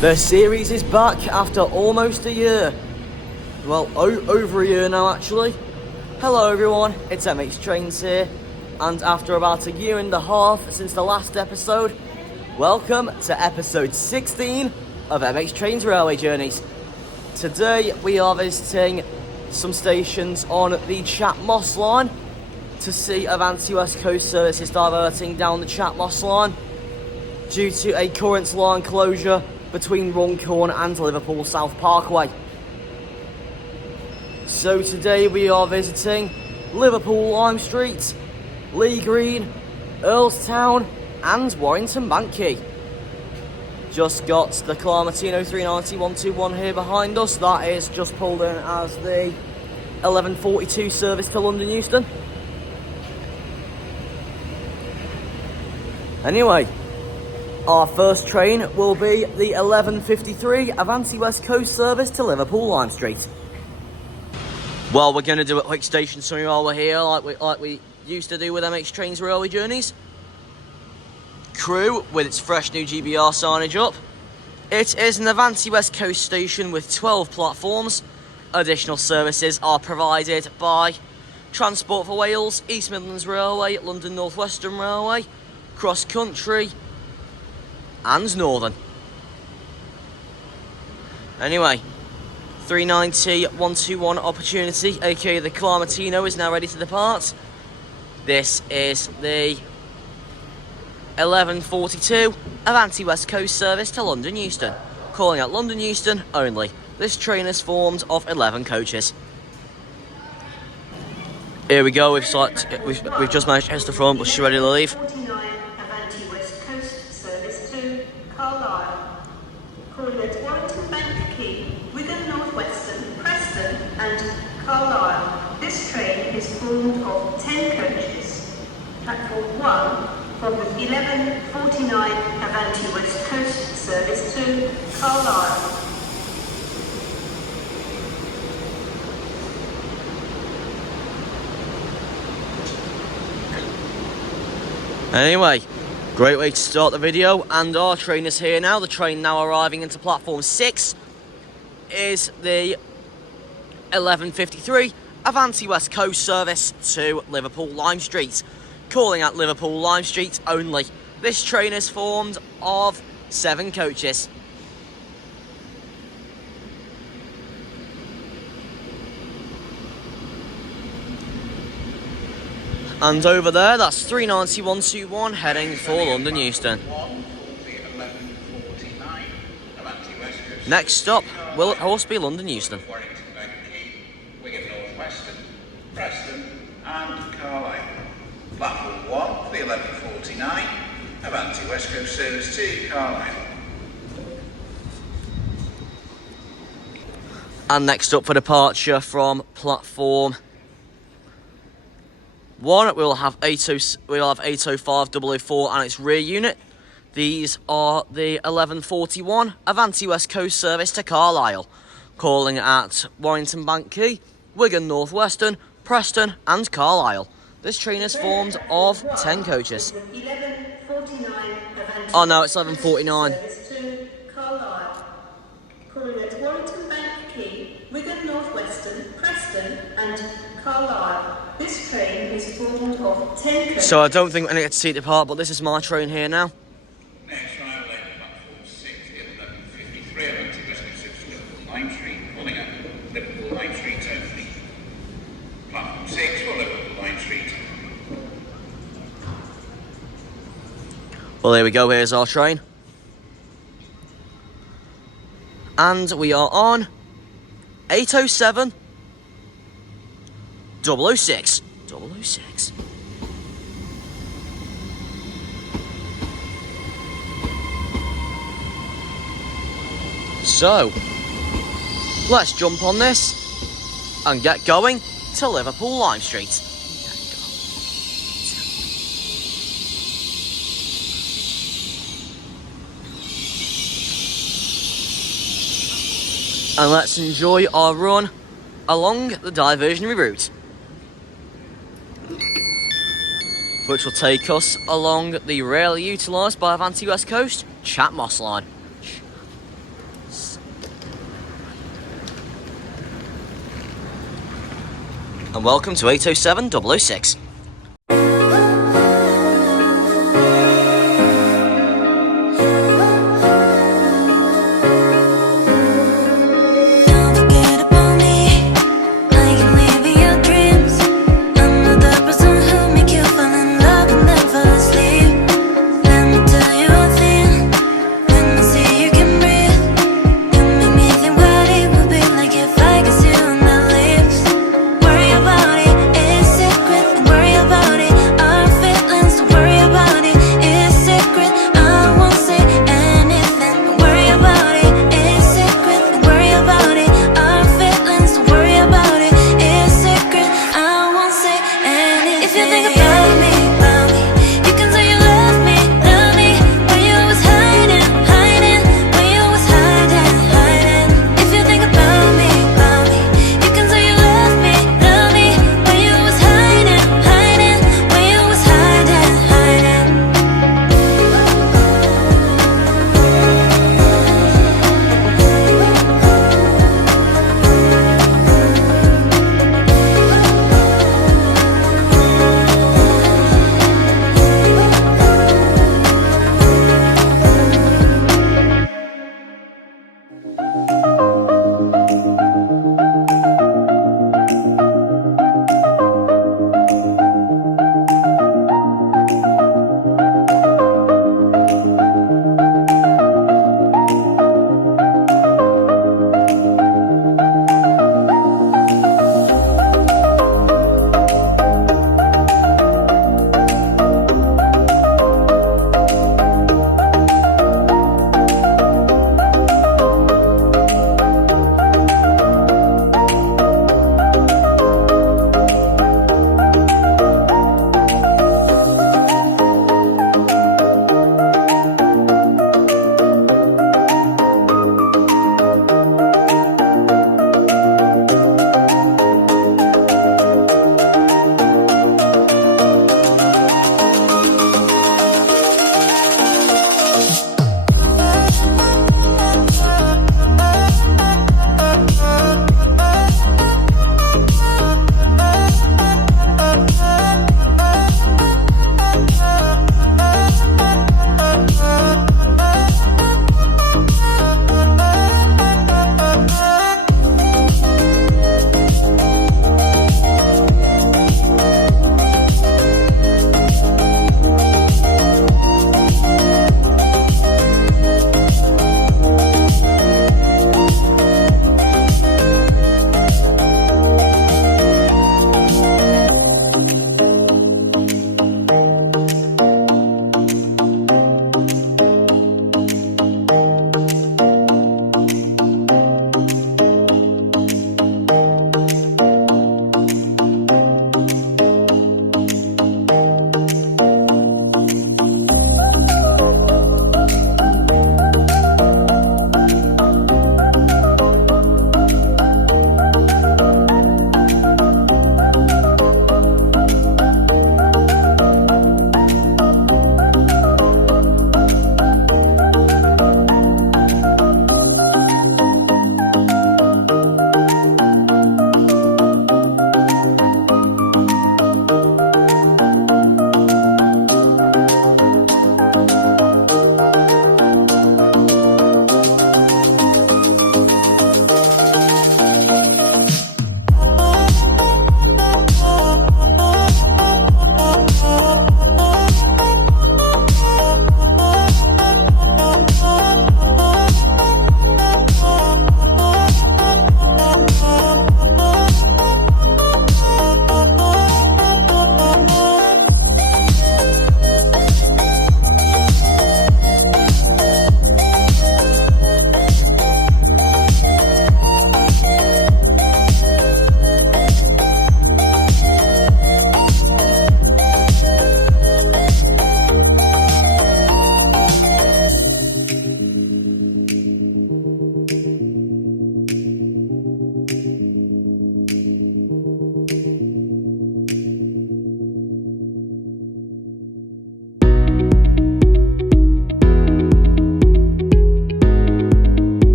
The series is back after almost a year. Well, over a year now actually. Hello everyone, it's MH Trains here, and after about a year and a half since the last episode, welcome to episode 16 of MH Trains Railway Journeys. Today we are visiting some stations on the Chat Moss line to see Avanti West Coast services diverting down the Chat Moss line due to a current line closure between Runcorn and Liverpool South Parkway. So today we are visiting Liverpool Lime Street, Lea Green, Earlestown and Warrington Bank Quay. Just got the Climatino 390-121 here behind us. That is just pulled in as the 11:42 service to London Euston. Anyway, our first train will be the 11:53 Avanti West Coast service to Liverpool Lime Street. Well, we're going to do a quick station summary while we're here, like we used to do with MH Trains Railway Journeys. Crew with its fresh new GBR signage up. It is an Avanti West Coast station with 12 platforms. Additional services are provided by Transport for Wales, East Midlands Railway, London North Western Railway, Cross Country and Northern. Anyway, 390-121 opportunity, aka the Climatino, is now ready to depart. This is the 11:42 Avanti West Coast service to London Euston, calling at London Euston only. This train is formed of 11 coaches. Here we go, we've just managed to hit the front, but she's ready to leave. Avanti West Coast service to Carlisle, calling at Warrington Bank Quay, Wigan North Western, Preston and Carlisle. This train is formed of 10 coaches. Platform 1 from the 11:49 Avanti West Coast service to Carlisle. Anyway, great way to start the video, and our train is here now. The train now arriving into platform 6 is the 11:53 Avanti West Coast service to Liverpool Lime Street, calling at Liverpool Lime Street only. This train is formed of 7 coaches. And over there, that's 390-121 heading for London Euston. Next stop will of course be London Euston. Warrington Bank Quay, Wigan North Western, Preston and Carlisle. Platform 1 for the 11:49 Avanti West Coast service to Carlisle. And next up for departure from platform 1, we'll have 805-004 and its rear unit. These are the 11:41 Avanti West Coast service to Carlisle, calling at Warrington Bank Quay, Wigan North Western, Preston and Carlisle. This train is formed of 10 coaches. 11:49 Avanti Oh no, it's 11:49. service to Carlisle, calling at Warrington Bank Quay, Wigan North Western, Preston and Carlisle. This train is formed of 10 coaches. So I don't think I need to see it depart, but this is my train here now. Next arrival at platform 6 at 11:53 Avanti West Coast service to Liverpool Lime Street, calling at Liverpool Lime Street only. Platform 6 for Liverpool Lime Street. Well, here we go, here's our train. And we are on 807 006. 006. So, let's jump on this and get going to Liverpool Lime Street. And let's enjoy our run along the diversionary route, which will take us along the rarely utilised by Avanti West Coast Chat Moss line. and welcome to 807 006. Worry about it, it's secret, and worry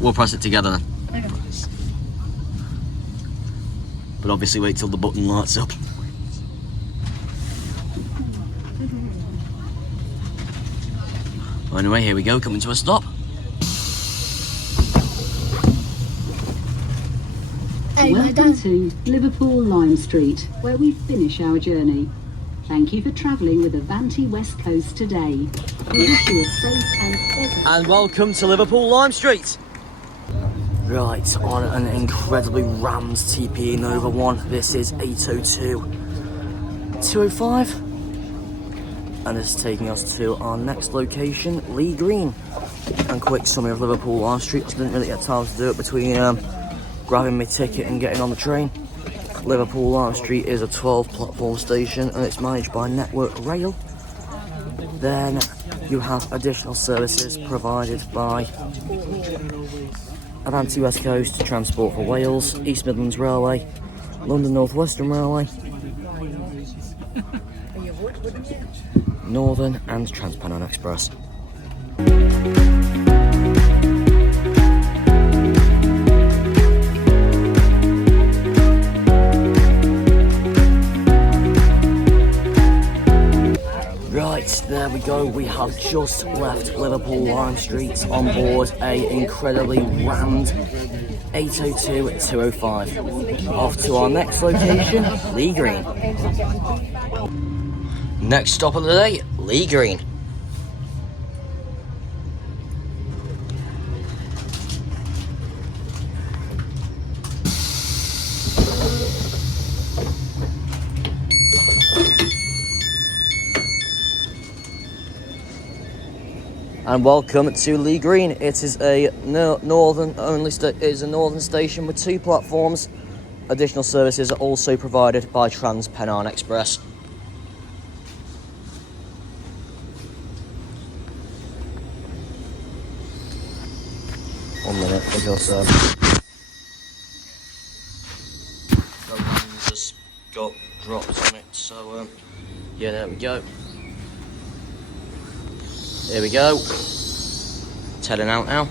we'll press it together then. Okay. But obviously wait till the button lights up. Anyway, here we go, coming to a stop. Welcome to Liverpool Lime Street, where we finish our journey. Thank you for travelling with Avanti West Coast today. We wish you a safe and pleasant... And welcome to Liverpool Lime Street. Right, on an incredibly rammed TPE Nova one. This is 802-205. And it's taking us to our next location, Lea Green. And quick summary of Liverpool Lime Street. I didn't really get time to do it between grabbing my ticket and getting on the train. Liverpool Lime Street is a 12 platform station and it's managed by Network Rail. Then you have additional services provided by Avanti West Coast, Transport for Wales, East Midlands Railway, London North Western Railway, Northern and Transpennine Express. Right, there we go. We have just left Liverpool Lime Street on board a incredibly rammed 802-205. Off to our next location, Lea Green. Next stop of the day, Lea Green. And welcome to Lea Green. It is a northern station with 2 platforms. Additional services are also provided by Transpennine Express. One minute, because just got drops on it. So yeah, there we go. Here we go. It's heading out now.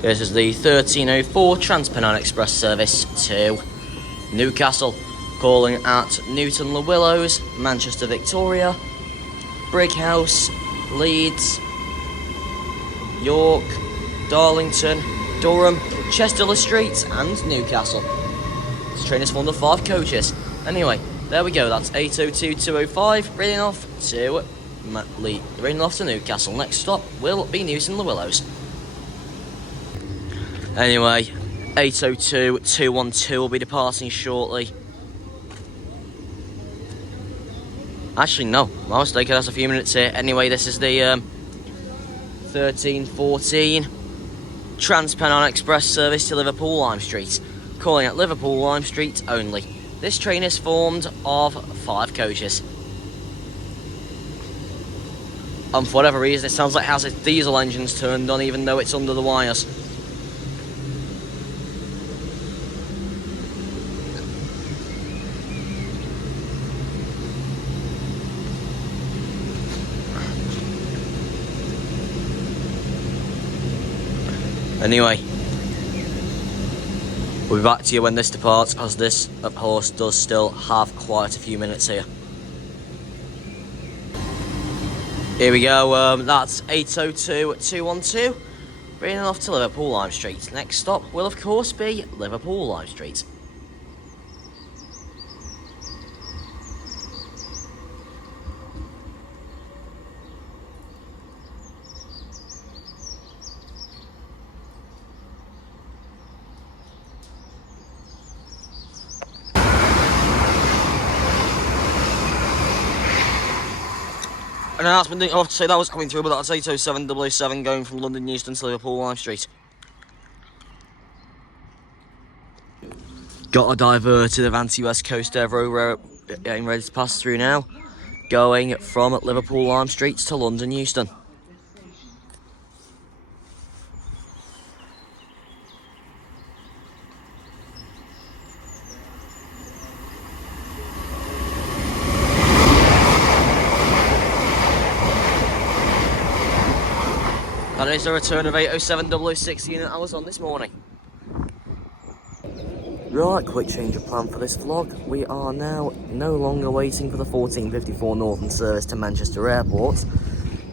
This is the 1304 Transpennine Express service to Newcastle, calling at Newton-le-Willows, Manchester Victoria, Brighouse, Leeds, York, Darlington, Durham, Chester-le-Street and Newcastle. This train is full of 5 coaches. Anyway, there we go, that's 802-205, reading off to Newcastle. Next stop will be Newton-le-Willows. Anyway, 802-212 will be departing shortly. Actually, no, my mistake, that's a few minutes here. Anyway, this is the 1314 Transpennine Express service to Liverpool Lime Street, calling at Liverpool Lime Street only. This train is formed of 5 coaches. And for whatever reason, it sounds like it has its diesel engines turned on even though it's under the wires. Anyway, we'll be back to you when this departs, as this, of course, does still have quite a few minutes here. Here we go, that's 802-212, bringing off to Liverpool Lime Street. Next stop will, of course, be Liverpool Lime Street. An announcement, I'll have to say that was coming through, but that's 807-007 going from London Euston to Liverpool Lime Street. Got a diverted Avanti West Coast Evro, we're getting ready to pass through now, going from Liverpool Lime Street to London Euston. That is the return of 807-006 unit I was on this morning. Right, quick change of plan for this vlog. We are now no longer waiting for the 1454 Northern service to Manchester Airport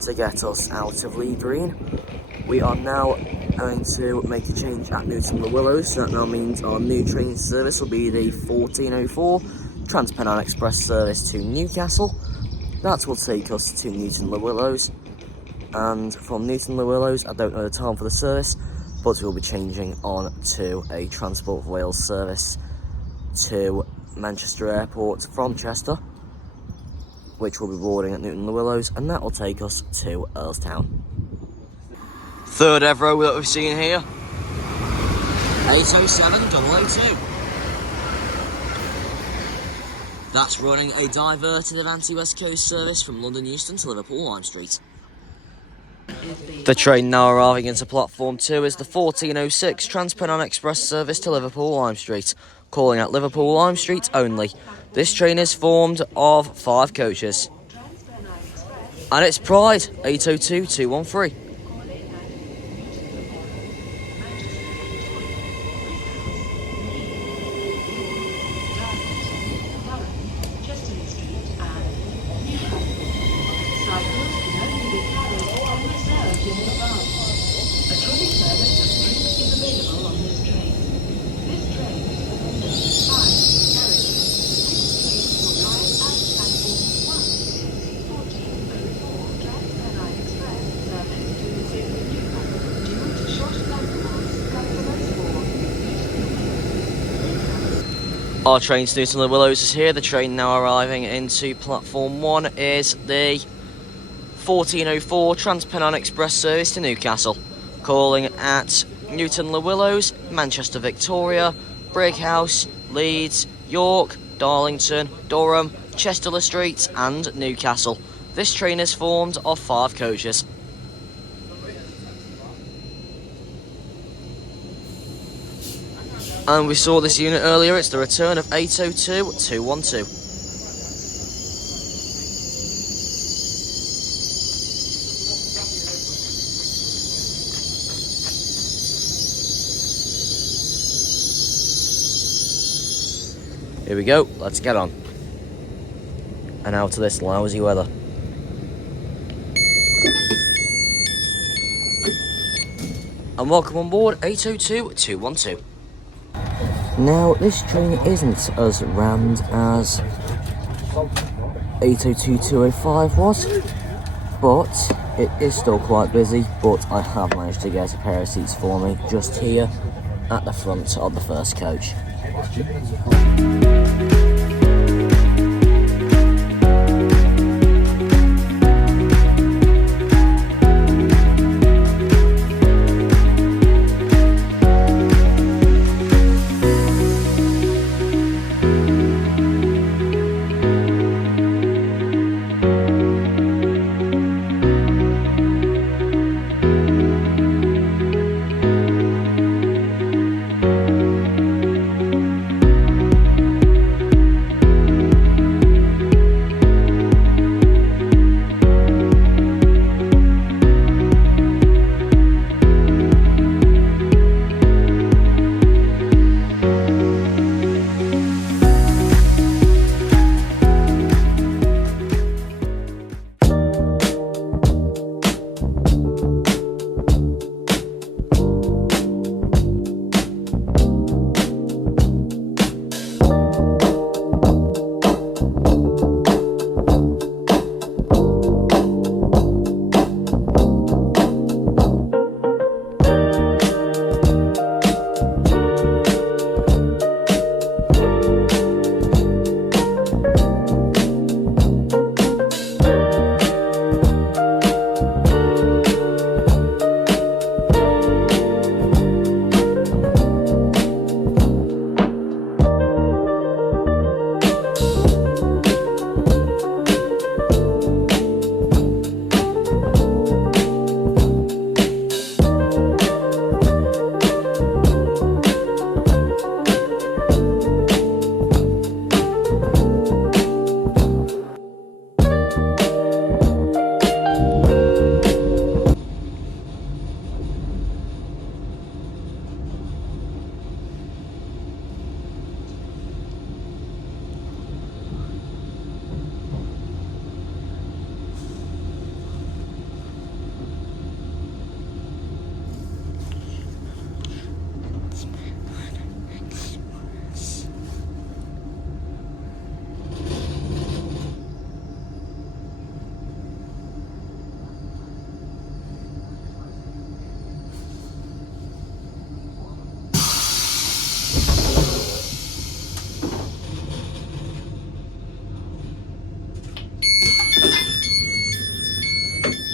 to get us out of Lea Green. We are now going to make a change at Newton-le-Willows. So that now means our new train service will be the 1404 Trans-Pennine Express service to Newcastle. That will take us to Newton-le-Willows. And from Newton-le-Willows, I don't know the time for the service, but we'll be changing on to a Transport for Wales service to Manchester Airport from Chester, which will be boarding at Newton-le-Willows, and that will take us to Earlestown. Third Evro that we've seen here, 807-002. That's running a diverted Avanti West Coast service from London Euston to Liverpool Lime Street. The train now arriving into platform 2 is the 1406 Trans-Pennine Express service to Liverpool Lime Street, calling at Liverpool Lime Street only. This train is formed of 5 coaches. And it's Pride, 802-213. Our train to Newton-le-Willows is here. The train now arriving into platform 1 is the 1404 Trans-Pennine Express service to Newcastle, calling at Newton-le-Willows, Manchester Victoria, Brighouse, Leeds, York, Darlington, Durham, Chester-le-Street and Newcastle. This train is formed of 5 coaches. And we saw this unit earlier, it's the return of 802-212. Here we go, let's get on. And out of this lousy weather. And welcome on board 802-212. Now, this train isn't as rammed as 802-205 was, but it is still quite busy, but I have managed to get a pair of seats for me just here at the front of the first coach.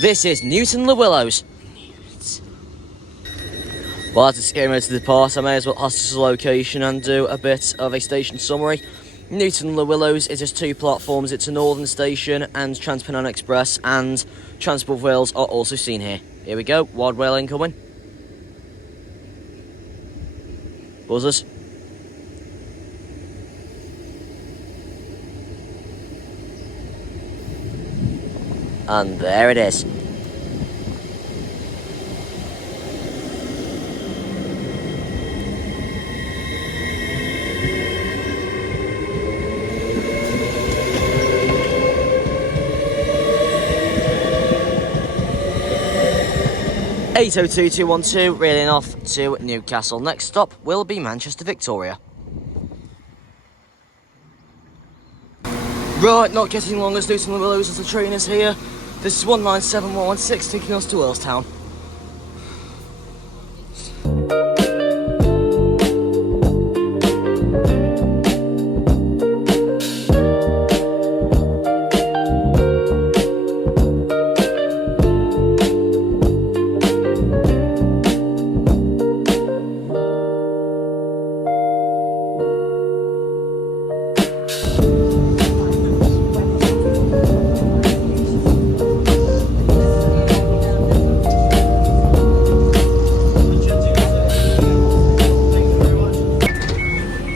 This is Newton-le-Willows. Well, as it's getting ready to depart, I may as well host the location and do a bit of a station summary. Newton-le-Willows is just 2 platforms. It's a northern station and Trans-Pennine Express and Transport for Wales are also seen here. Here we go, wide rail incoming. Buzzers. And there it is. (802.212) reeling off to Newcastle. Next stop will be Manchester Victoria. Right, not getting long as Newton-le-Willows as the train is here. This is 197116 taking us to Earlestown.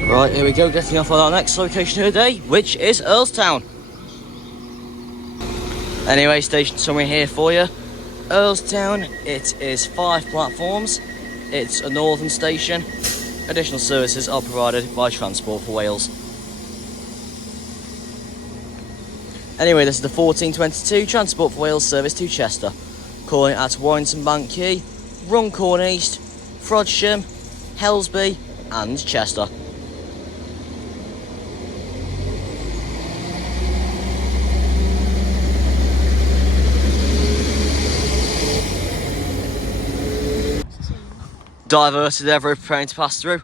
Right, here we go, getting off on our next location of the day, which is Earlestown. Anyway, station summary here for you. Earlestown, it is 5 platforms. It's a northern station. Additional services are provided by Transport for Wales. Anyway, this is the 1422 Transport for Wales service to Chester, calling at Warrington Bank Quay, Runcorn East, Frodsham, Helsby and Chester. Diverted ever preparing to pass through.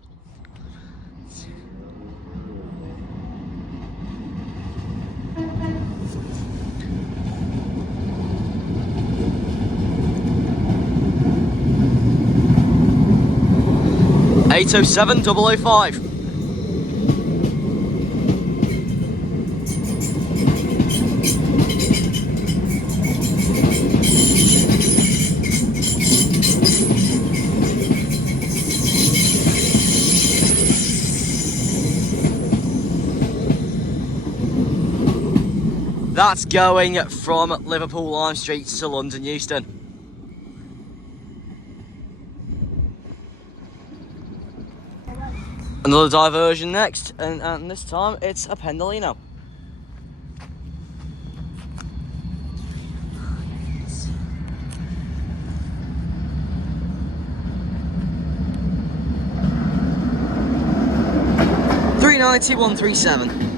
(807.005). That's going from Liverpool Lime Street to London Euston. Another diversion next, and this time it's a Pendolino. (390.137).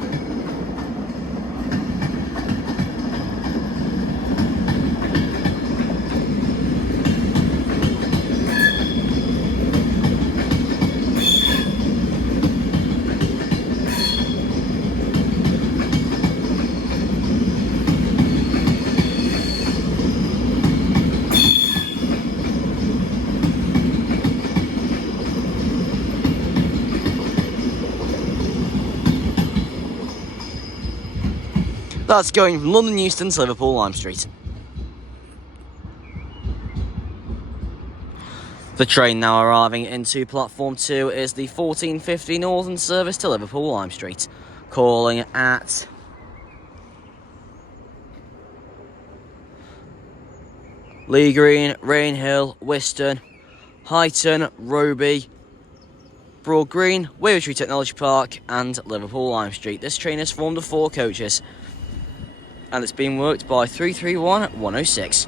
That's going from London Euston to Liverpool Lime Street. The train now arriving into platform 2 is the 1450 Northern service to Liverpool Lime Street, calling at Lea Green, Rainhill, Wiston, Highton, Roby, Broad Green, Wavertree Technology Park and Liverpool Lime Street. This train is formed of 4 coaches and it's being worked by 331-106.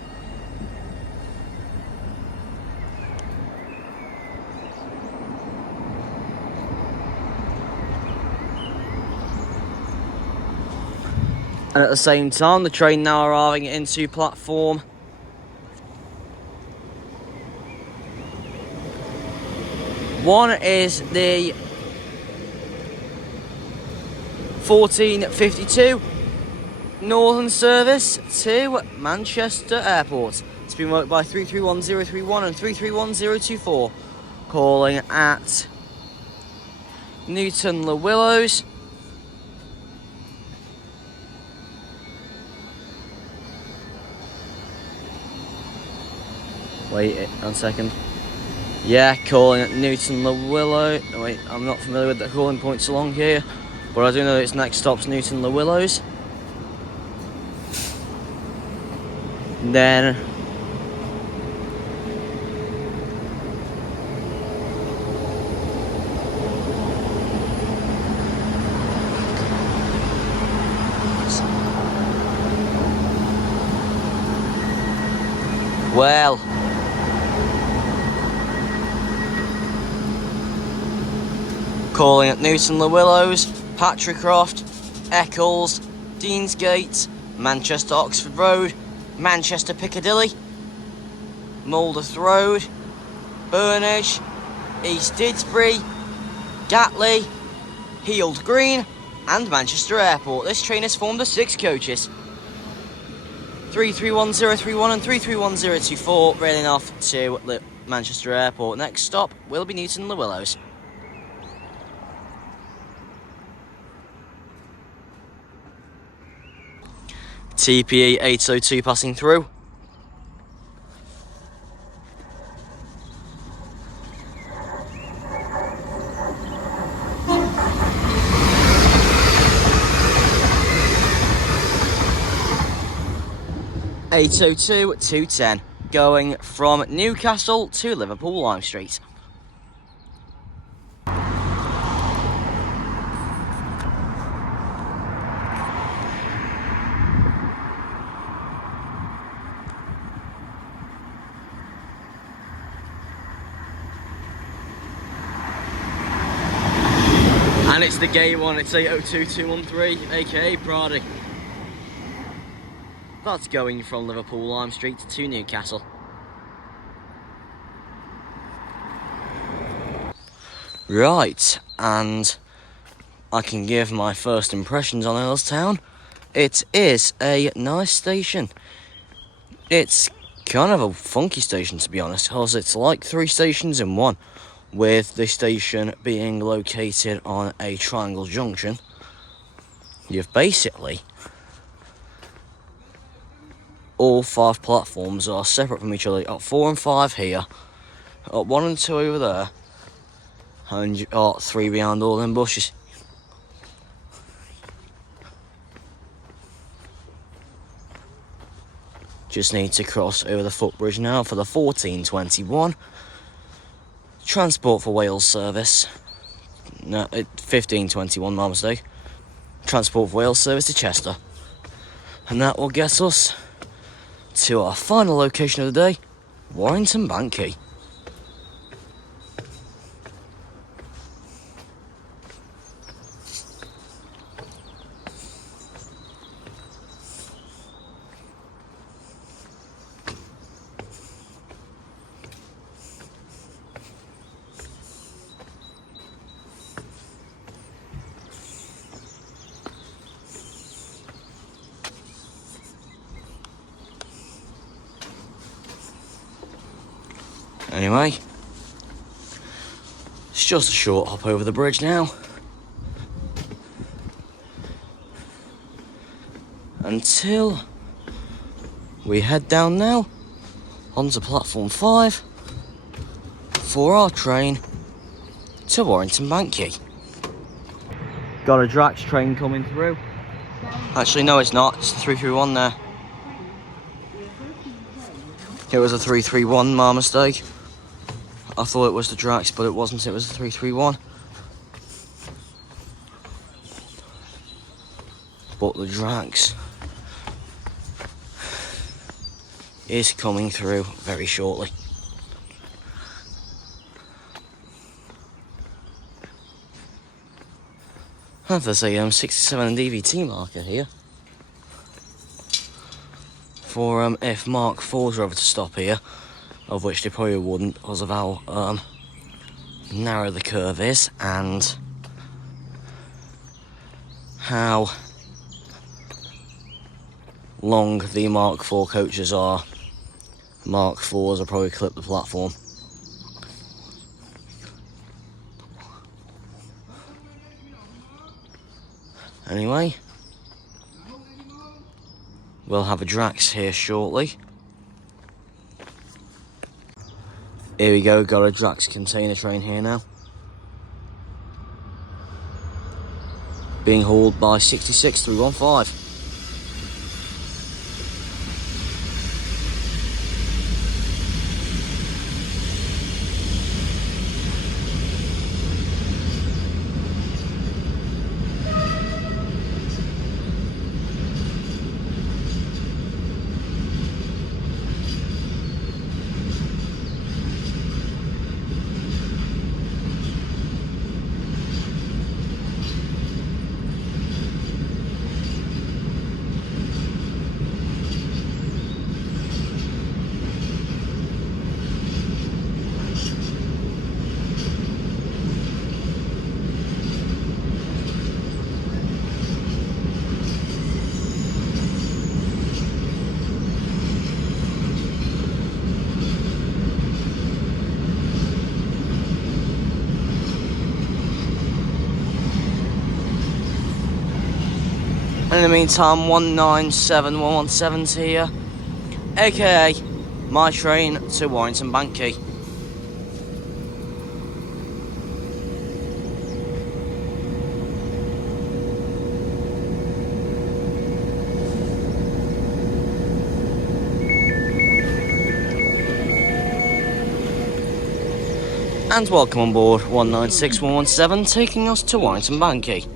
And at the same time, the train now arriving into platform one is the 1452 northern service to Manchester Airport. It's been worked by 331031 and 331024. Calling at Newton-le-Willows. Wait 1 second. Yeah, calling at Newton-le-Willows. Wait, I'm not familiar with the calling points along here, but I do know its next stop's Newton-le-Willows. Then well, calling at Newton-le-Willows, Patrickcroft, Eccles, Deansgate, Manchester Oxford Road, Manchester Piccadilly, Mulderth Road, Burnage, East Didsbury, Gatley, Heald Green and Manchester Airport. This train is formed of 6 coaches. 331031 and 331024 railing off to Manchester Airport. Next stop will be Newton-le-Willows. TPE 802 passing through. (802-210) going from Newcastle to Liverpool Lime Street. And it's the gay one, it's 802-213, aka Brady. That's going from Liverpool Lime Street to Newcastle. Right, and I can give my first impressions on Earlestown. It is a nice station. It's kind of a funky station, to be honest, because it's like 3 stations in one, with the station being located on a triangle junction. You've basically all 5 platforms are separate from each other. You've got 4 and 5 here, got 1 and 2 over there, and you've got 3 behind all them bushes. Just need to cross over the footbridge now for the 1421. Transport for Wales service. No, 1521, my mistake. Transport for Wales service to Chester. And that will get us to our final location of the day, Warrington Bank Quay. Anyway, it's just a short hop over the bridge now. Until we head down now onto platform 5 for our train to Warrington Bank Quay. Got a Drax train coming through. Actually, no, it's not. It's the 331 there. It was a 331, my mistake. I thought it was the Drax, but it wasn't. It was the 331. But the Drax is coming through very shortly. There's a 67 DVT marker here. For if Mark 4s were ever to stop here, of which they probably wouldn't because of how narrow the curve is and how long the Mark IV coaches are. Mark IVs will probably clip the platform. Anyway, we'll have a Drax here shortly. Here we go, got a Drax container train here now. Being hauled by 66315. In the meantime, 197117's here, aka my train to Warrington Bank Quay. And welcome on board 196117, taking us to Warrington Bank Quay.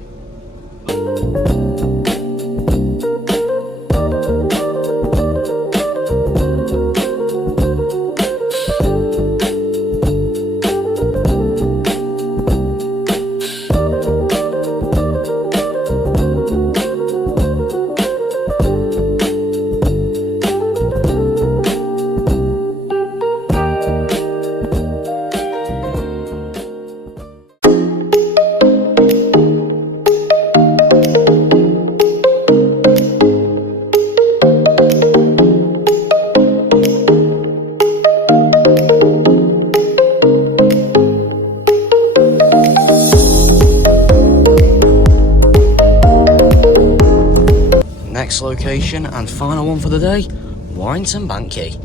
Next location and final one for the day, Warrington Bank Quay.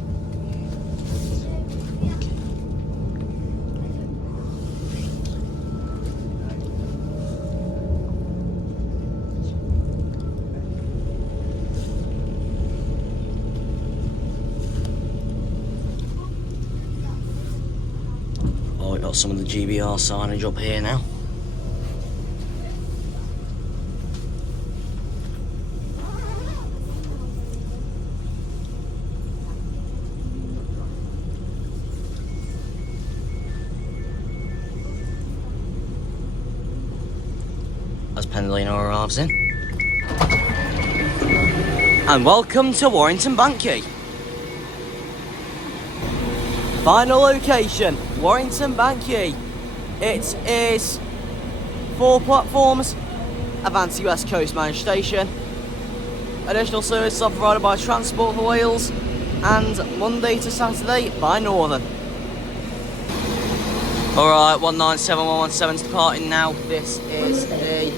Oh, we got some of the GBR signage up here now. As Pendolino arrives in. And welcome to Warrington Bank Quay. Final location, Warrington Bank Quay. It is 4 platforms, Avanti West Coast main station. Additional services are provided by Transport for Wales and Monday to Saturday by Northern. Alright, 197117's departing now. This is the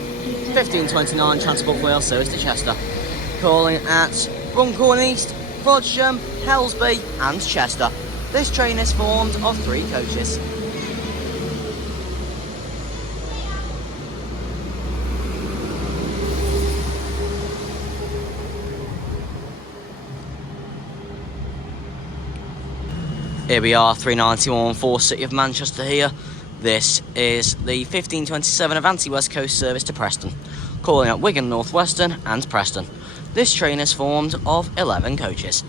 1529 Transport for Wales service to Chester. Calling at Runcorn East, Frodsham, Helsby and Chester. This train is formed of 3 coaches. Here we are, 39114 City of Manchester here. This is the 1527 Avanti West Coast service to Preston, calling at Wigan North Western and Preston. This train is formed of 11 coaches.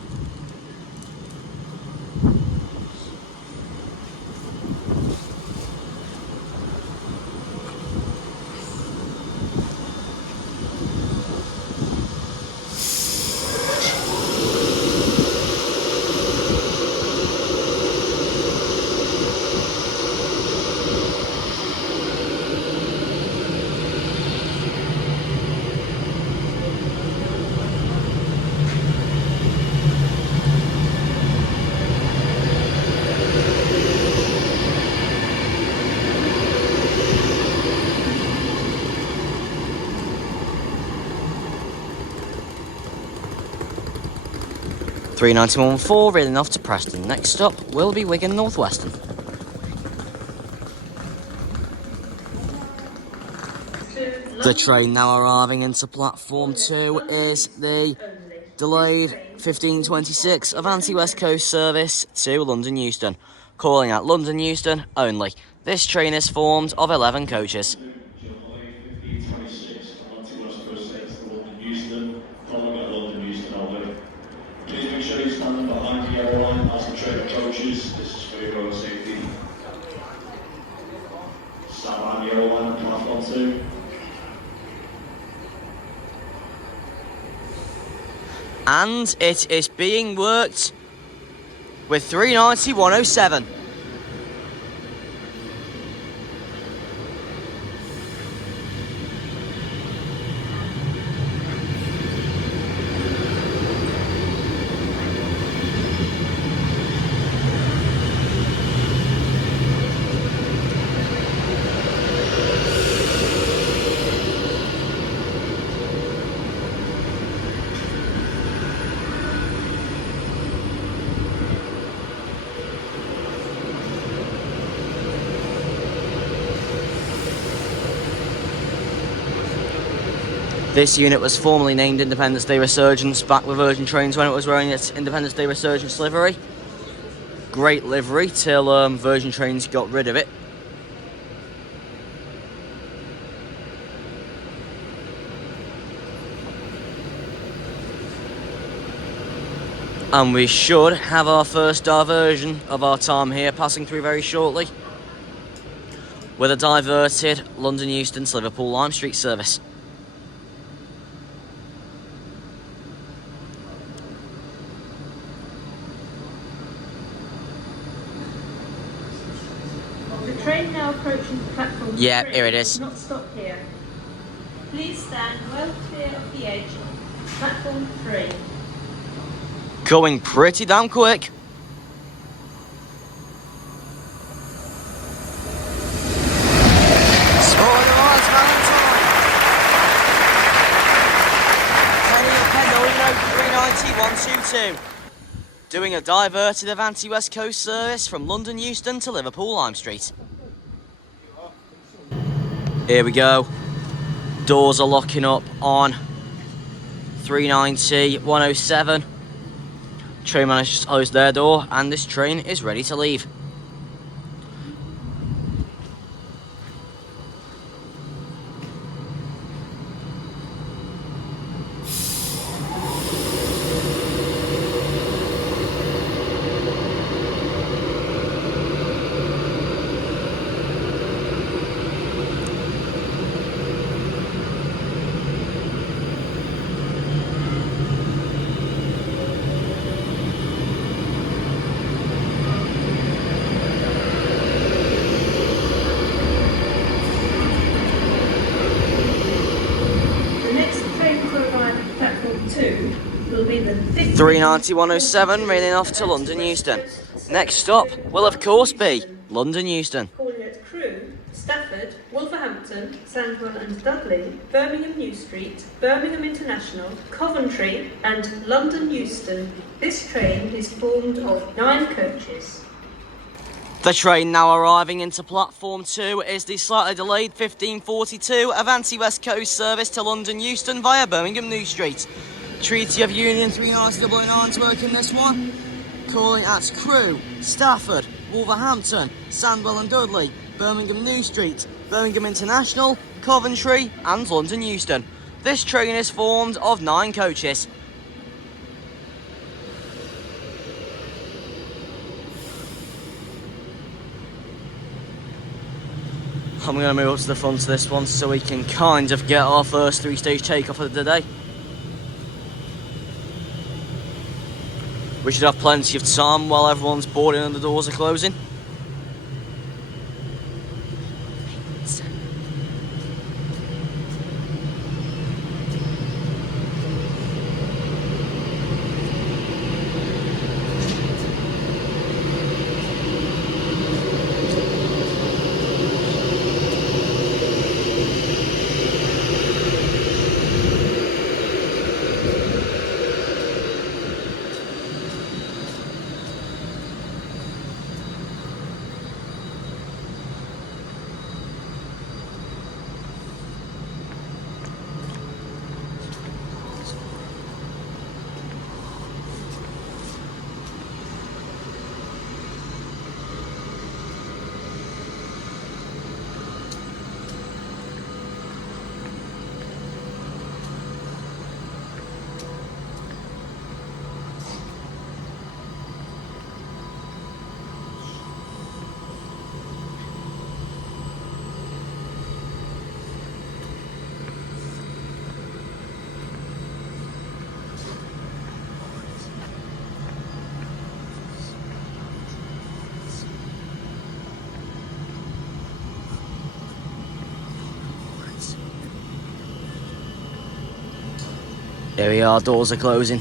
39114, reeling off to Preston. Next stop will be Wigan Northwestern. The train now arriving into platform 2 is the delayed 1526 Avanti West Coast service to London Euston. Calling at London Euston only. This train is formed of 11 coaches. 1526 Avanti West Coast service to London Euston. Calling at London Euston only. Please make sure you stand behind the yellow line as the train approaches. This is for your own safety. Stand behind the yellow line on platform 2. And it is being worked with 39107. This unit was formerly named Independence Day Resurgence back with Virgin Trains when it was wearing its Independence Day Resurgence livery. Great livery till Virgin Trains got rid of it. And we should have our first diversion of our time here passing through very shortly with a diverted London Euston to Liverpool Lime Street service. The train now approaching platform 3. Yeah, here it is. Not stop here. Please stand well clear of the edge of platform 3. Going pretty damn quick. Valentine. Penny and Pendolino 390-122. Doing a diverted Avanti West Coast service from London Euston to Liverpool Lime Street. Here we go. Doors are locking up on 390-107. Train managers to close their door and this train is ready to leave. Will be the 390-107, railing off to London Euston. Next stop will of course be London Euston. Calling at Crewe, Stafford, Wolverhampton, Sandwell and Dudley, Birmingham New Street, Birmingham International, Coventry and London Euston. This train is formed of 9 coaches. The train now arriving into platform 2 is the slightly delayed 1542 Avanti West Coast service to London Euston via Birmingham New Street. Treaty of Union 390-9 to work in this one. Calling at Crewe, Stafford, Wolverhampton, Sandwell and Dudley, Birmingham New Street, Birmingham International, Coventry and London Euston. This train is formed of 9 coaches. I'm going to move up to the front of this one so we can kind of get our first 3-stage takeoff of the day. We should have plenty of time while everyone's boarding and the doors are closing. Here we are, doors are closing.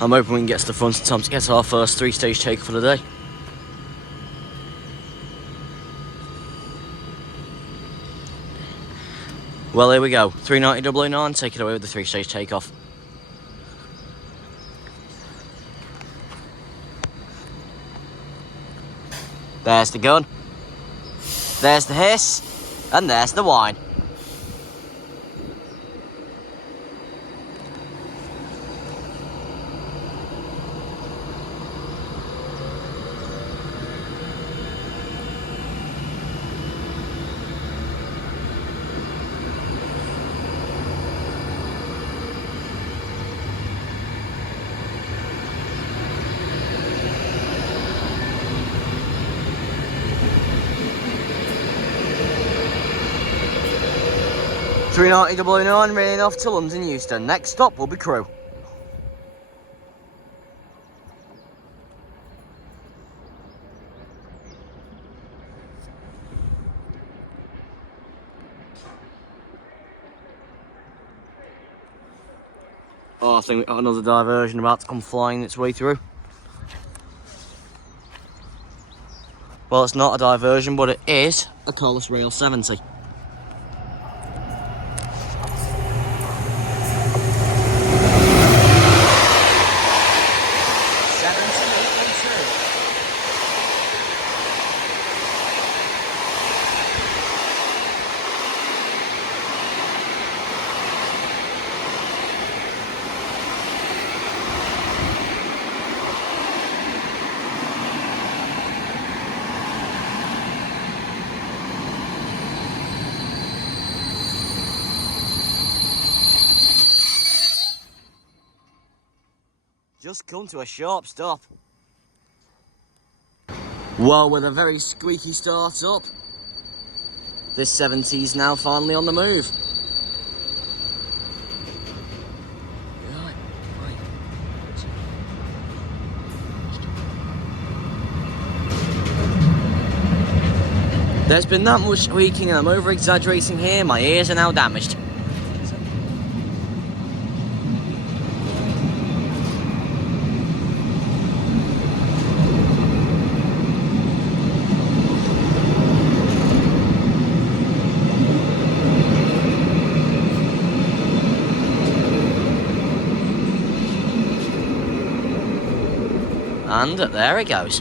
I'm hoping we can get to the front in time to get our first 3-stage takeoff for the day. Well, here we go. 390-009, take it away with the 3-stage takeoff. There's the gun, there's the hiss, and there's the whine. $390-009, raining off to London Euston. Next stop will be Crewe. Oh, I think we've got another diversion about to come flying its way through. Well, it's not a diversion, but it is a Carlos Rail 70. Just come to a sharp stop. Well, with a very squeaky start up, this 70 is now finally on the move. There's been that much squeaking and I'm over exaggerating here, my ears are now damaged. And there it goes.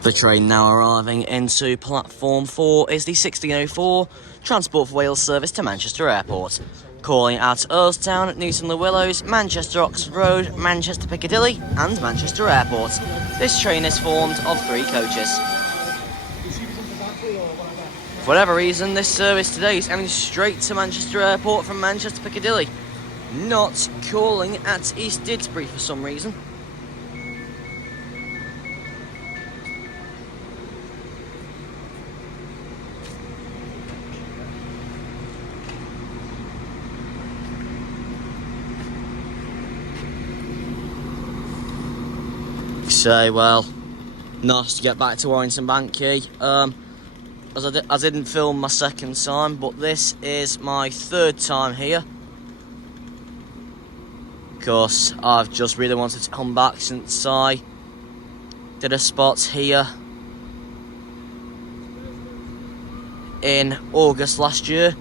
The train now arriving into platform 4 is the 1604 Transport for Wales service to Manchester Airport, calling at Earlestown, Newton-le-Willows, Manchester Oxford Road, Manchester Piccadilly and Manchester Airport. This train is formed of 3 coaches. For whatever reason, this service today is heading straight to Manchester Airport from Manchester Piccadilly, not calling at East Didsbury for some reason. So, well, nice to get back to Warrington Bank Quay. As I didn't film my second time, but this is my 3rd time here. Because I've just really wanted to come back since I did a spot here in August last year.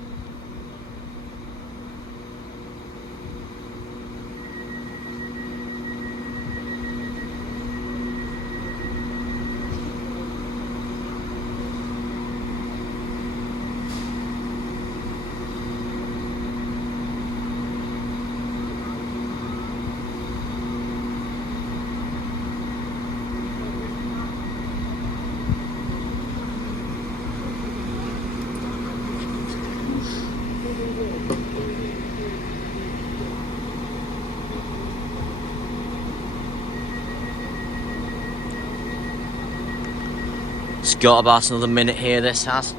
It's got about another minute here, this has.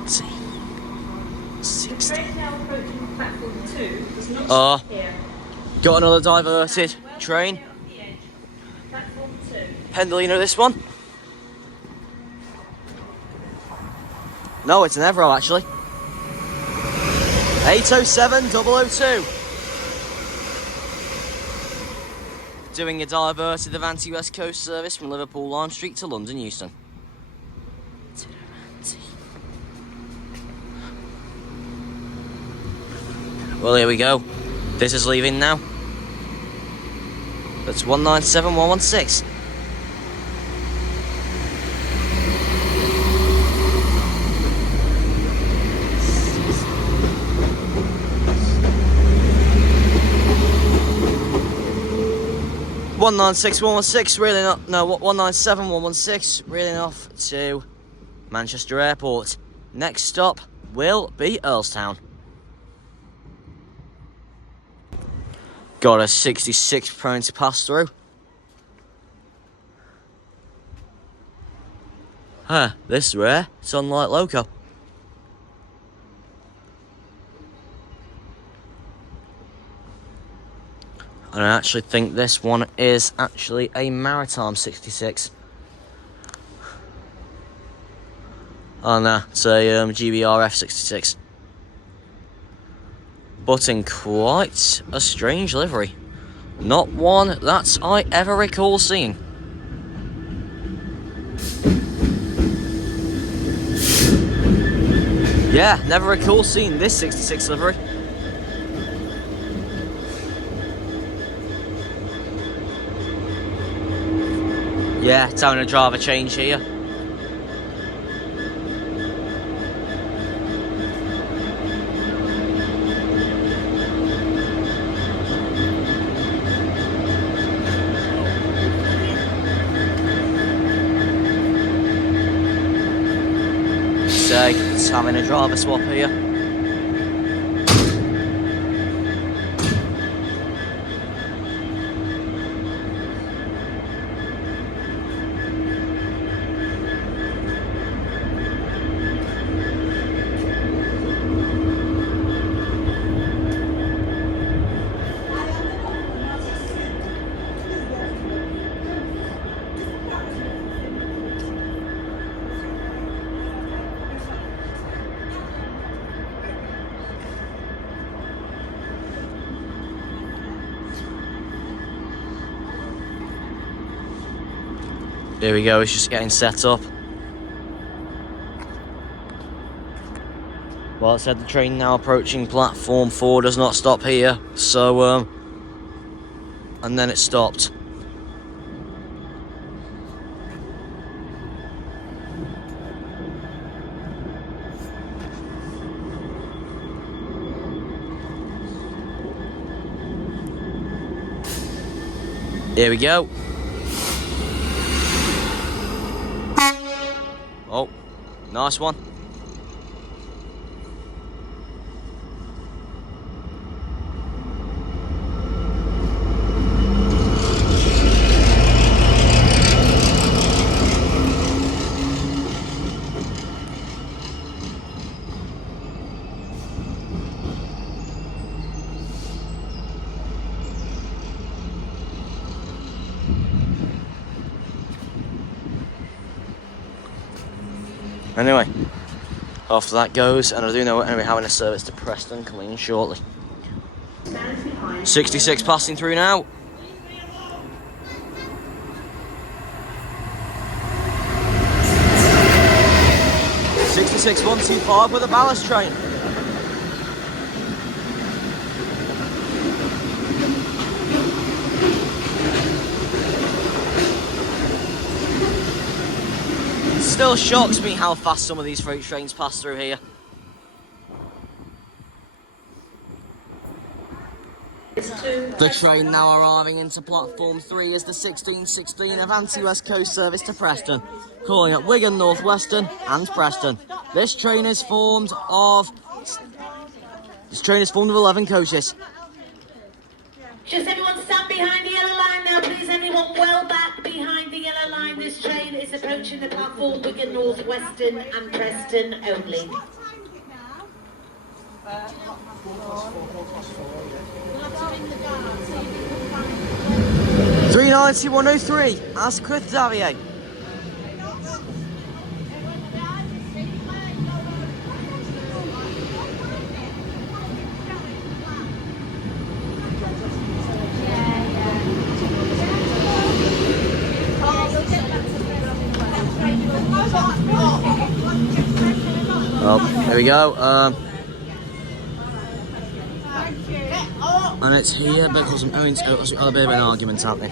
Let's see. train now approaching platform 2 does not stop here. Got another diverted train. Platform 2. Pendolino, this one. No, it's an Evro actually. 807-002. Doing a diverted Avanti West Coast service from Liverpool Lime Street to London Euston. Well, here we go. This is leaving now. That's 197-116. One 196-116, reeling up. No, 197-116, reeling off to Manchester Airport. Next stop will be Earlestown. Got a 66 prone to pass through. This is rare. It's on Light Loco. And I actually think this one is actually a Maritime 66. Oh no, it's a GBRF 66. But in quite a strange livery. Not one that I ever recall seeing. Yeah, never recall seeing this 66 livery. Yeah, it's having a driver change here. It's having a driver swap here. Here we go, it's just getting set up. Well, it said the train now approaching platform 4 does not stop here, so, and then it stopped. Here we go. Oh, nice one. Anyway, off that goes, and I do know we're going to be having a service to Preston coming in shortly. 66 passing through now. (66-125) with a ballast train. Still shocks me how fast some of these freight trains pass through here. The train now arriving into platform 3 is the 1616 Avanti West Coast service to Preston, calling at Wigan, North Western and Preston. This train is formed of 11 coaches. Just everyone stand behind the yellow line now, please. Everyone well back behind the yellow line. This train is approaching the platform Wigan, North Western and Preston only. £3.90 Asquith Xavier. Well, there we go. And it's here because I'm going to have a bit of an argument happening.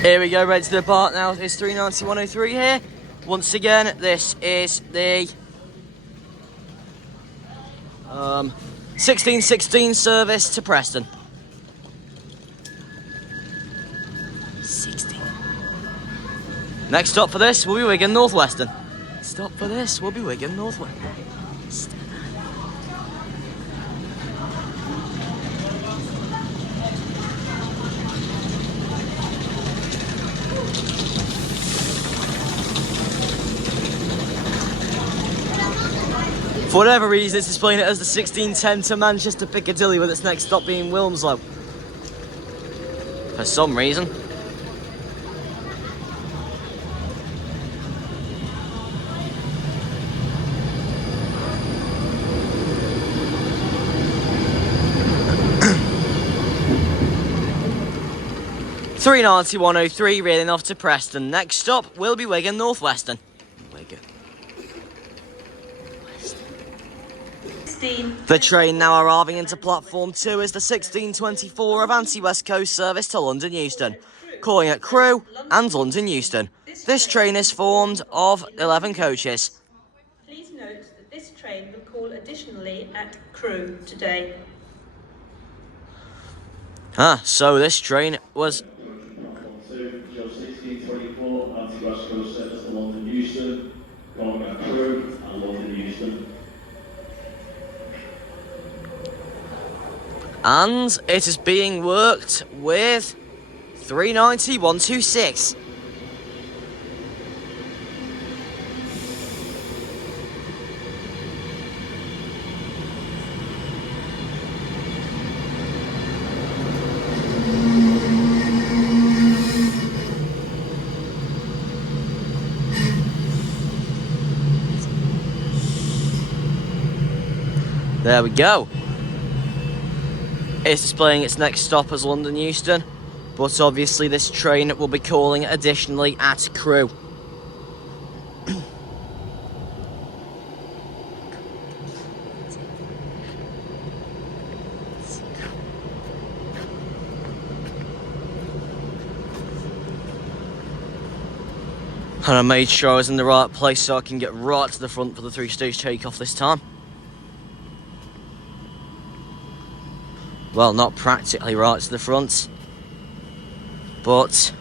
Here we go, ready to depart now. It's 39103 here. Once again, this is the 1616 service to Preston. 16. Next stop for this will be Wigan Northwestern. Stop for this will be Wigan Northwestern. For whatever reason, it's displaying it as the 1610 to Manchester Piccadilly, with its next stop being Wilmslow. For some reason. £3.9103 reeling off to Preston. Next stop will be Wigan Northwestern. Wigan. The train now arriving into platform 2 is the 1624 Avanti West Coast service to London Euston, calling at Crewe and London Euston. This train is formed of 11 coaches. Please note that this train will call additionally at Crewe today. Platform So this train was... 2, your 1624 Avanti West Coast service to London Euston, calling at Crewe and London Euston. And it is being worked with 390-126. There we go. It's displaying its next stop as London Euston, but obviously this train will be calling additionally at Crewe. And I made sure I was in the right place so I can get right to the front for the 3-stage takeoff this time. Well, not practically right to the front, but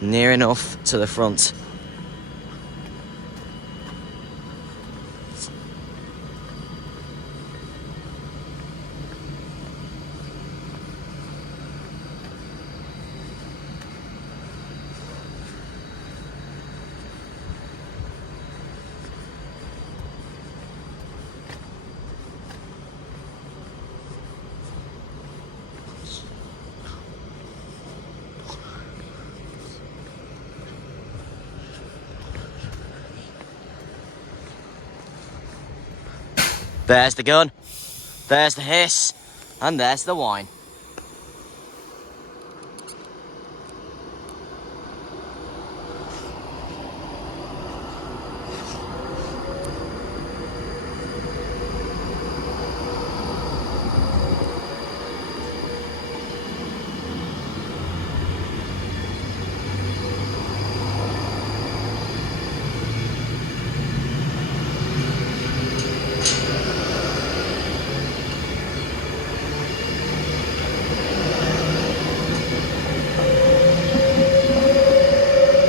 near enough to the front. There's the gun, there's the hiss, and there's the whine.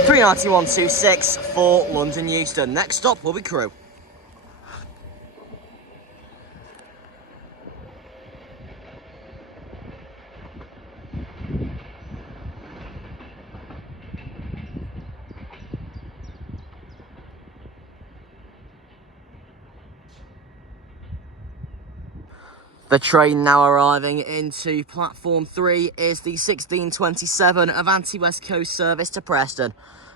£3.9126 for London Euston. Next stop will be Crewe. The train now arriving into platform 3 is the 1627 Avanti West Coast service to Preston,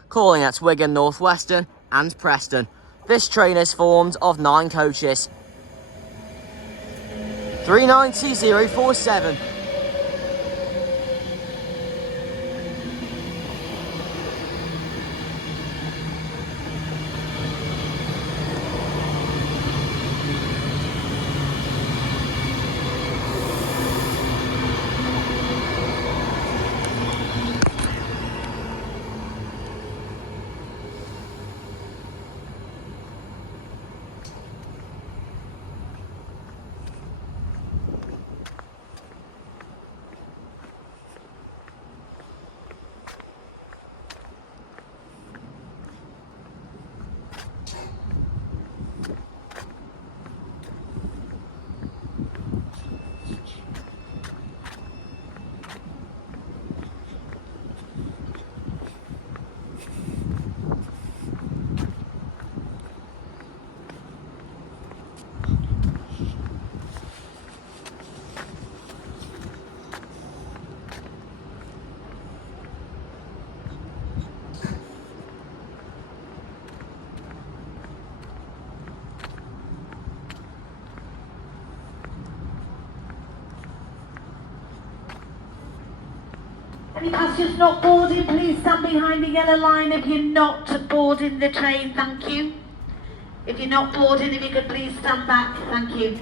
calling at Wigan North Western and Preston. This train is formed of 9 coaches. 390047. Any passengers not boarding, please stand behind the yellow line if you're not boarding the train, thank you. If you're not boarding, if you could please stand back, thank you.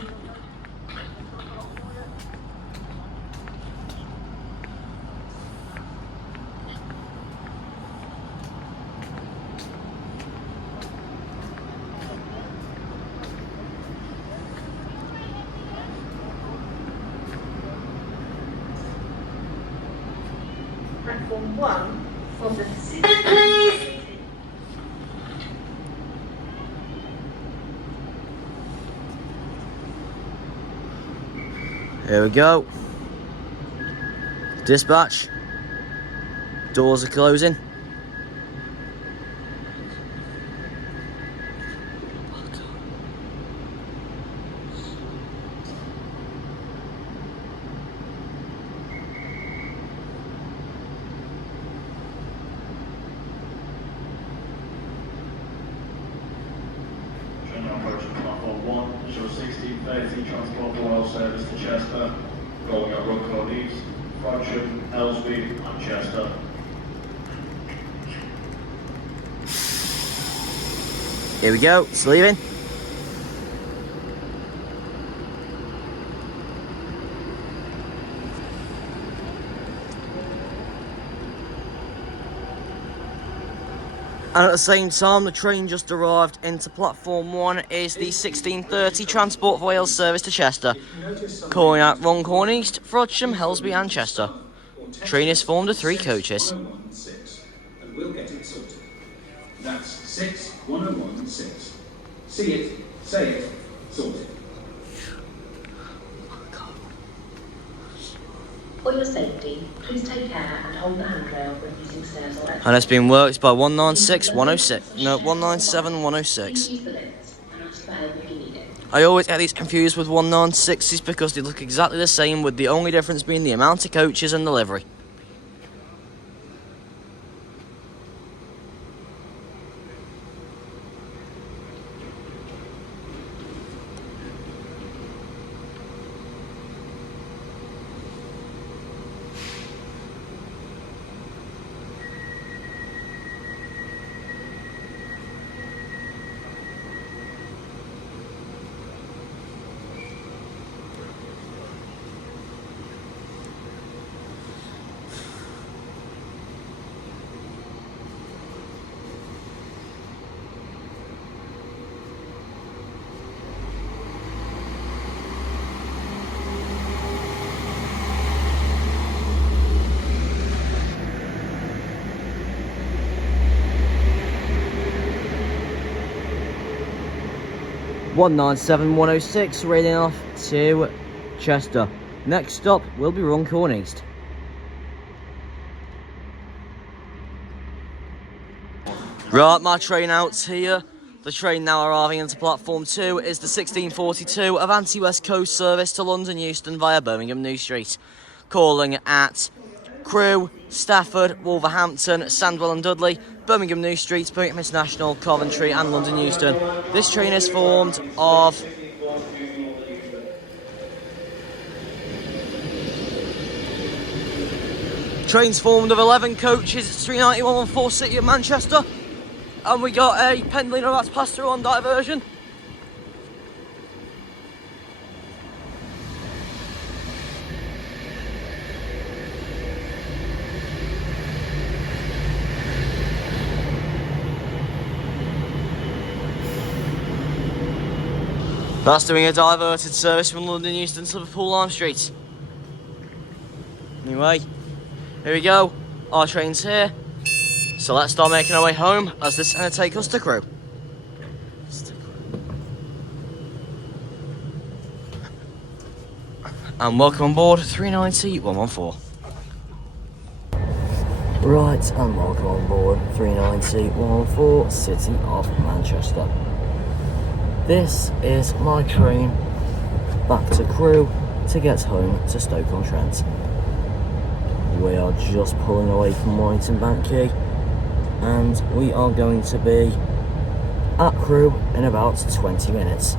Platform 1 for the Please. Here we go. Dispatch. Doors are closing. Train approaching platform 1, show 1630 Transport Royal Service to Chester, going at Runcorn East, Frodsham, Ellesby and Chester. Here we go, it's leaving. And at the same time, the train just arrived into platform 1 is the 1630 Transport for Wales service to Chester, calling at Runcorn East, Frodsham, Helsby and Chester. Train is formed of 3 coaches. 1016, and we'll get it sorted. That's 61016. See it, say it, sort it. For your safety, please take care and hold the handrail when using stairs or elevators. And it's been worked by 196-106, no, 197-106. Use the lifts and ask for help if you need it. I always get these confused with 196s because they look exactly the same, with the only difference being the amount of coaches and the livery. (197-106) railing off to Chester. Next stop will be Runcorn East. Right, my train out's here. The train now arriving into platform 2 is the 1642 Avanti West Coast service to London Euston via Birmingham New Street, calling at Crewe, Stafford, Wolverhampton, Sandwell and Dudley, Birmingham New Street, Birmingham International, Coventry and London Euston. This train is formed of trains formed of 11 coaches. It's 39114 City of Manchester, and we got a Pendolino that's passed through on diversion. That's doing a diverted service from London Euston to Liverpool Lime Street. Anyway, here we go. Our train's here. So let's start making our way home, as this is going to take us to Crewe. And welcome on board 390-114. Right, and welcome on board 390-114 City of Manchester. This is my train back to Crewe to get home to Stoke-on-Trent. We are just pulling away from Warrington Bank Quay, and we are going to be at Crewe in about 20 minutes.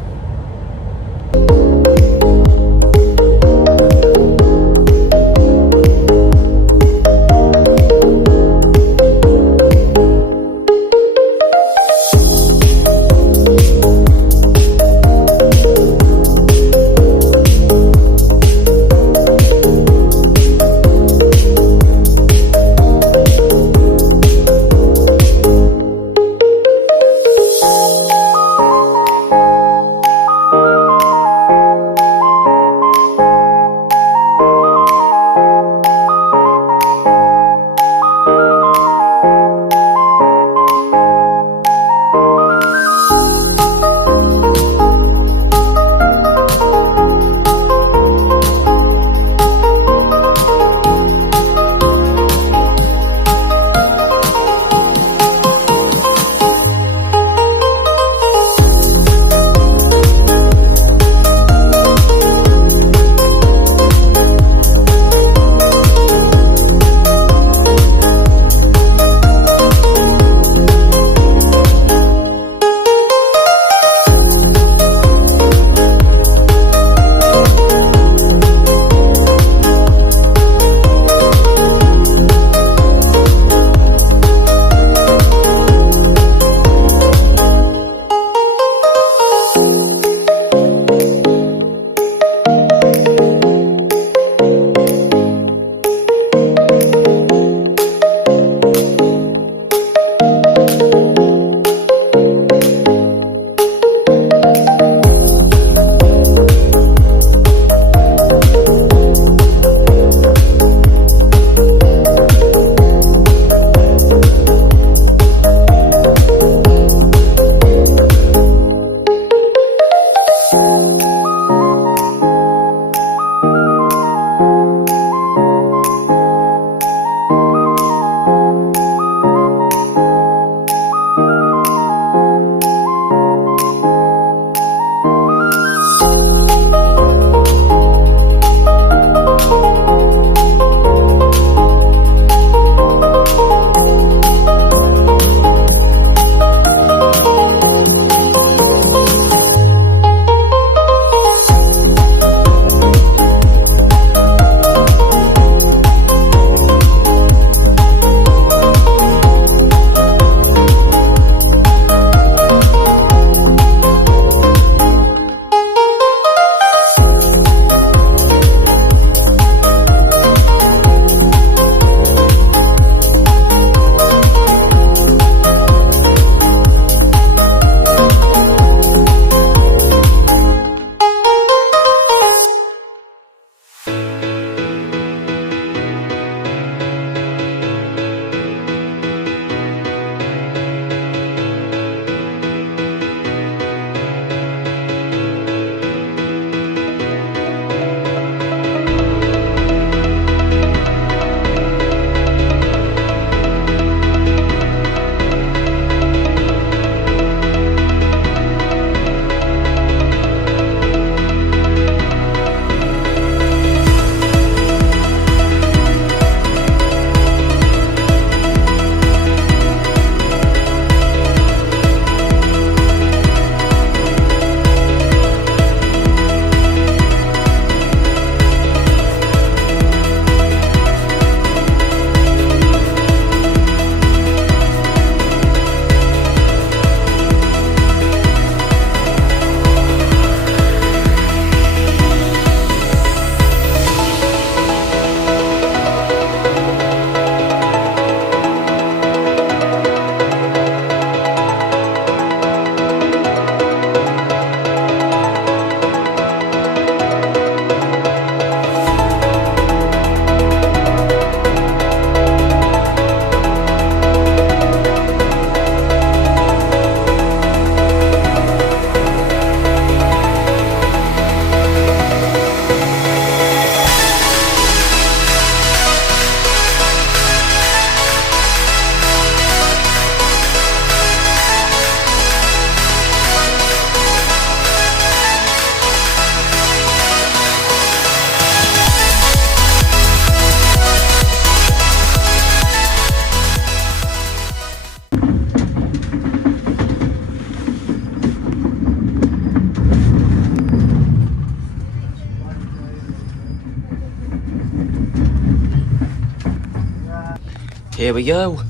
Here we go.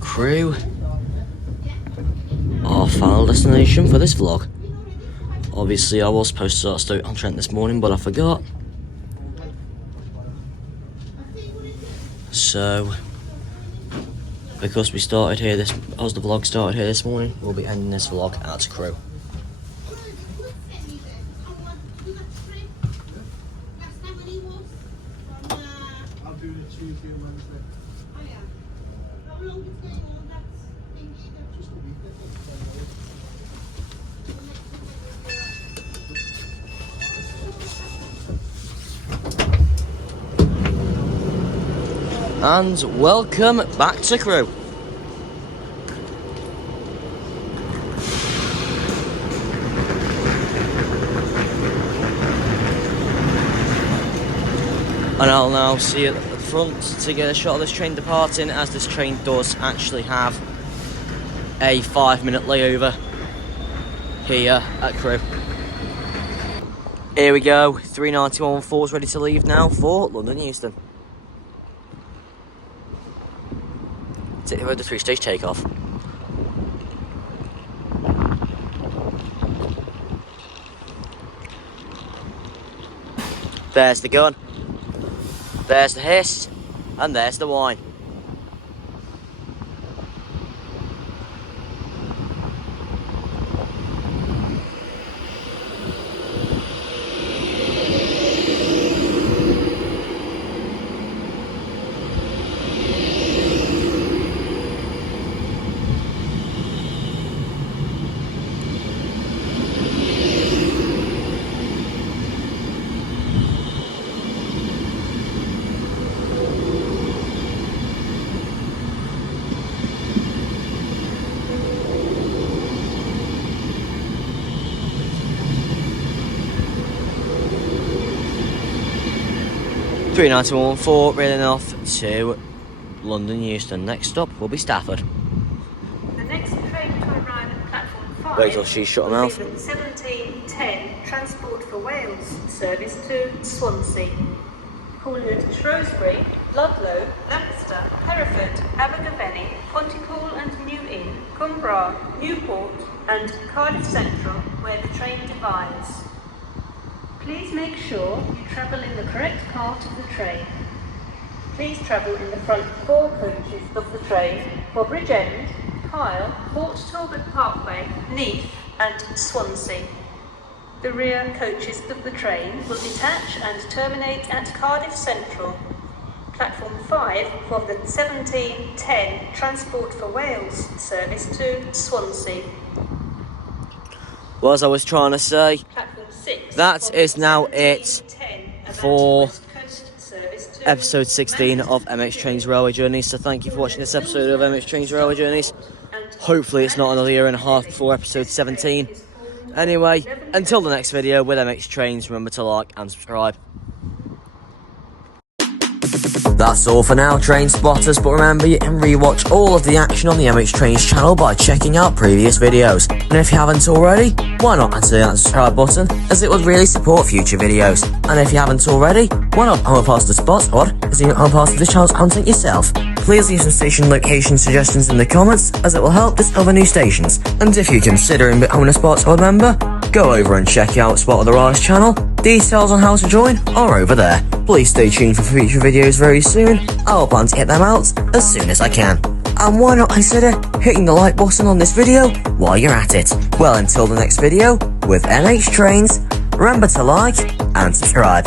Crewe. Our final destination for this vlog. Obviously I was supposed to start Stoke-on-Trent this morning, but I forgot. So, because the vlog started here this morning, we'll be ending this vlog at Crewe. And welcome back to Crewe. And I'll now see you at the front to get a shot of this train departing, as this train does actually have a 5-minute layover here at Crewe. Here we go, 39114 is ready to leave now for London Euston. Take the road to 3-stage takeoff. There's the gun, there's the hiss, and there's the whine. Three 9114 railing off to London Euston. Next stop will be Stafford. The next train to arrive at platform 5 Wait till she's shut her mouth. will be the 1710 Transport for Wales service to Swansea. Calling at Shrewsbury, Ludlow, Lancaster, Hereford, Abergavenny, Pontypool and New Inn, Cumbria, Newport and Cardiff Central, where the train divides. Please make sure you travel in the correct part of the train. Please travel in the front 4 coaches of the train for Bridgend, Kyle, Port Talbot Parkway, Neath and Swansea. The rear coaches of the train will detach and terminate at Cardiff Central. Platform 5 for the 1710 Transport for Wales service to Swansea. Well, as I was trying to say, that is now it for episode 16 of MX Trains Railway Journeys. So thank you for watching this episode of MX Trains Railway Journeys. Hopefully it's not another year and a half before episode 17. Anyway, until the next video with MX Trains, remember to like and subscribe. That's all for now, train spotters, but remember you can rewatch all of the action on the MX Trains channel by checking out previous videos. And if you haven't already, why not answer that subscribe button, as it would really support future videos. And if you haven't already, why not become a part of the Spot Squad, as you become part of the channel's content yourself. Please leave some station location suggestions in the comments, as it will help discover new stations. And if you're considering becoming a Spot Squad member, go over and check out Spot of the Rise channel. Details on how to join are over there. Please stay tuned for future videos very soon. I'll plan to get them out as soon as I can. And why not consider hitting the like button on this video while you're at it. Well, until the next video with MX Trains, remember to like and subscribe.